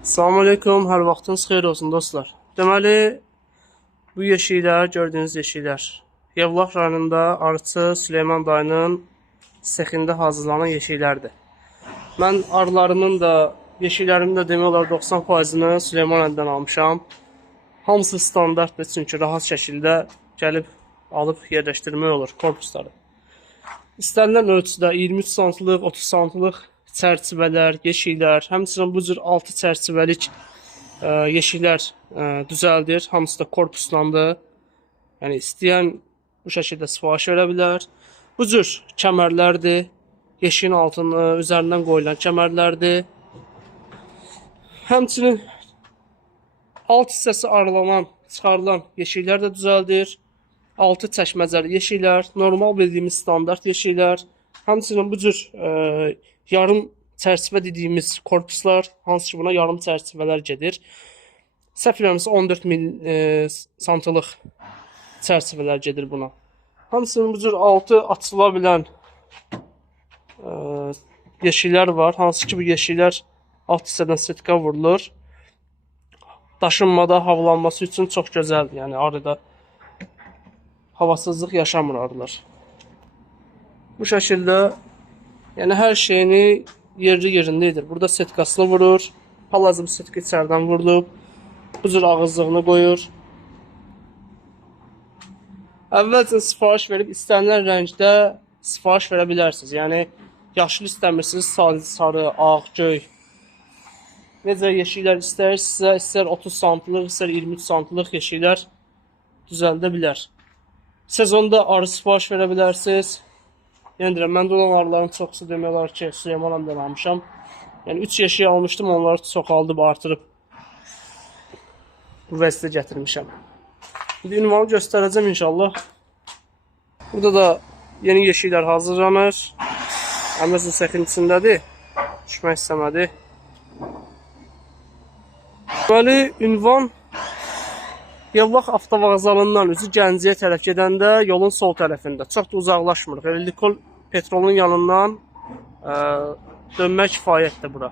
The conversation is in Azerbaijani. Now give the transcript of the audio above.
Assalamualaikum, hər vaxtınız xeyir olsun dostlar. Deməli, bu yeşiklər, gördüyünüz yeşiklər, Yevlax rayonunda Arıçı Süleyman dayının sexində hazırlanan yeşiklərdir. Mən arılarımın da, yeşiklərimin də demək olar 90%-ni Süleyman əldən almışam. Hamısı standartdır, çünki rahat şəkildə gəlib, alıb yerləşdirmək olur korpusları. İstənilən ölçüdə 23 santlıq, 30 santlıq çərçivələr, yeşiklər, həmçinin bu cür 6 çərçivəlik yeşiklər düzəldir. Hamısı da korpuslandır. Yəni istəyən bu şəkildə sifariş verə bilər. Bu cür kəmərlərdir. Yeşiyin üzərindən qoyulan kəmərlərdir. Həmçinin alt hissəsi aralanan, çıxarılan yeşiklər də düzəldir. 6 çəkməcəli yeşiklər, normal bildiyimiz standart yeşiklər. Həmçinin bu cür yarım çərçivə dediyimiz korpuslar, hansı ki buna yarım çərçivələr gedir. Səhv eləmirəmsə 14 santlıq çərçivələr gedir buna. Hamısının bu cür altı açıla bilən yeşiklər var. Hansı ki bu yeşiklər alt hissədən setka vurulur. Daşınmada, havalanması üçün çox gözəldir. Yəni arıda havasızlıq yaşamır arılar. Bu şəkildə yəni hər şeyini yerli-yerində edir. Burada setkasını vurur. Hal-hazırda bu setka içəridən vurulub. Bu cür ağızlığını qoyur. Əvvəlcə sifariş verib istənilən rəngdə sifariş verə bilərsiniz. Yəni yaşıl istəmirsiniz, sarı, ağ, göy. Necə yeşiklər istəyirsinizsə, istər 30 santlıq, istər 23 santlıq yeşiklər düzəldə bilər. Sezonda arı sifariş verə bilərsiniz. Yəni deyirəm, məndə olan arıların çoxusu demək olar ki, Süleyman əmdən almışam. Yəni 3 yeşiyi almışdım, onları çoxaldıb, artırıb bu vəziyyətə gətirmişəm. İndi ünvanı göstərəcəm inşallah. Burada da yeni yeşiklər hazırlanır. Əmrəzin sexin içindədir. Düşmək istəmədi. Deməli, ünvan Yevlax avtovağzalından üzü Gəncəyə tərəf gedəndə yolun sol tərəfində. Çox da uzaqlaşmırıq. Likol petrolun yanından dönmək kifayətdir bura.